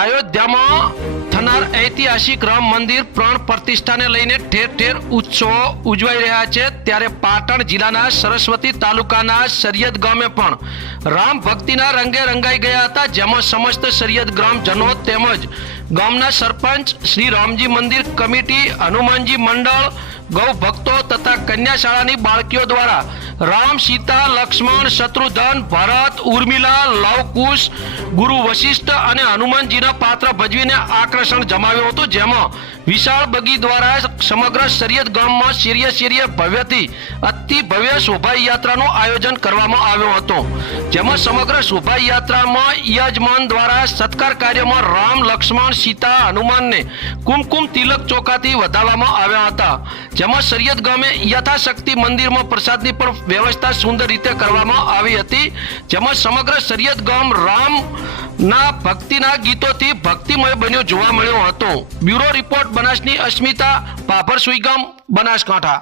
અયોધ્યામાં થનાર ઐતિહાસિક રામ મંદિર પ્રાણ પ્રતિષ્ઠાને લઈને ઠેર ઠેર ઉત્સવો ઉજવાઈ રહ્યા છે. ત્યારે પાટણ જિલ્લાના સરસ્વતી તાલુકાના સરિયદ ગામે પણ રામ ભક્તિના રંગે રંગાઈ ગયા હતા. જેમાં સમસ્ત સરિયદ ગ્રામજનો તેમજ ગામના સરપંચ શ્રી રામજી મંદિર કમિટી, હનુમાનજી મંડળ, ગૌ ભક્તો તથા કન્યાશાળાની બાળકીઓ દ્વારા રામ, સીતા, લક્ષ્મણ, શત્રુધન, ભરત, ઉર્મિલા, લવકુશ, ગુરુ વશિષ્ઠ અને હનુમાનજીના પાત્ર ભજવીને આકર્ષણ જમાવ્યું હતું, જેમાં વિશાળ બગી દ્વારા સમગ્ર શરિયત ગામમાં શિર્ય શિર્ય ભવ્યથી અતિ ભવ્ય શોભાયાત્રાનું આયોજન કરવામાં આવ્યું હતું. જેમાં સમગ્ર શોભાયાત્રામાં યજમાન દ્વારા સત્કાર કાર્યમાં રામ, લક્ષ્મણ, સીતા, હનુમાનને કુમકુમ તિલક ચોકાથી વધાવવામાં આવ્યા હતા. જેમાં શરિયત ગામે યથાશક્તિ મંદિરમાં પ્રસાદની પણ વ્યવસ્થા સુંદર રીતે કરવામાં આવી હતી, જેમાં સમગ્ર શરિયત ગામ રામ ના ભક્તિના ગીતોથી ભક્તિમય બન્યો જોવા મળ્યો હતો. બ્યુરો રિપોર્ટ બનાસની અસ્મિતા, પાભર સુઈગામ, બનાસકાંઠા.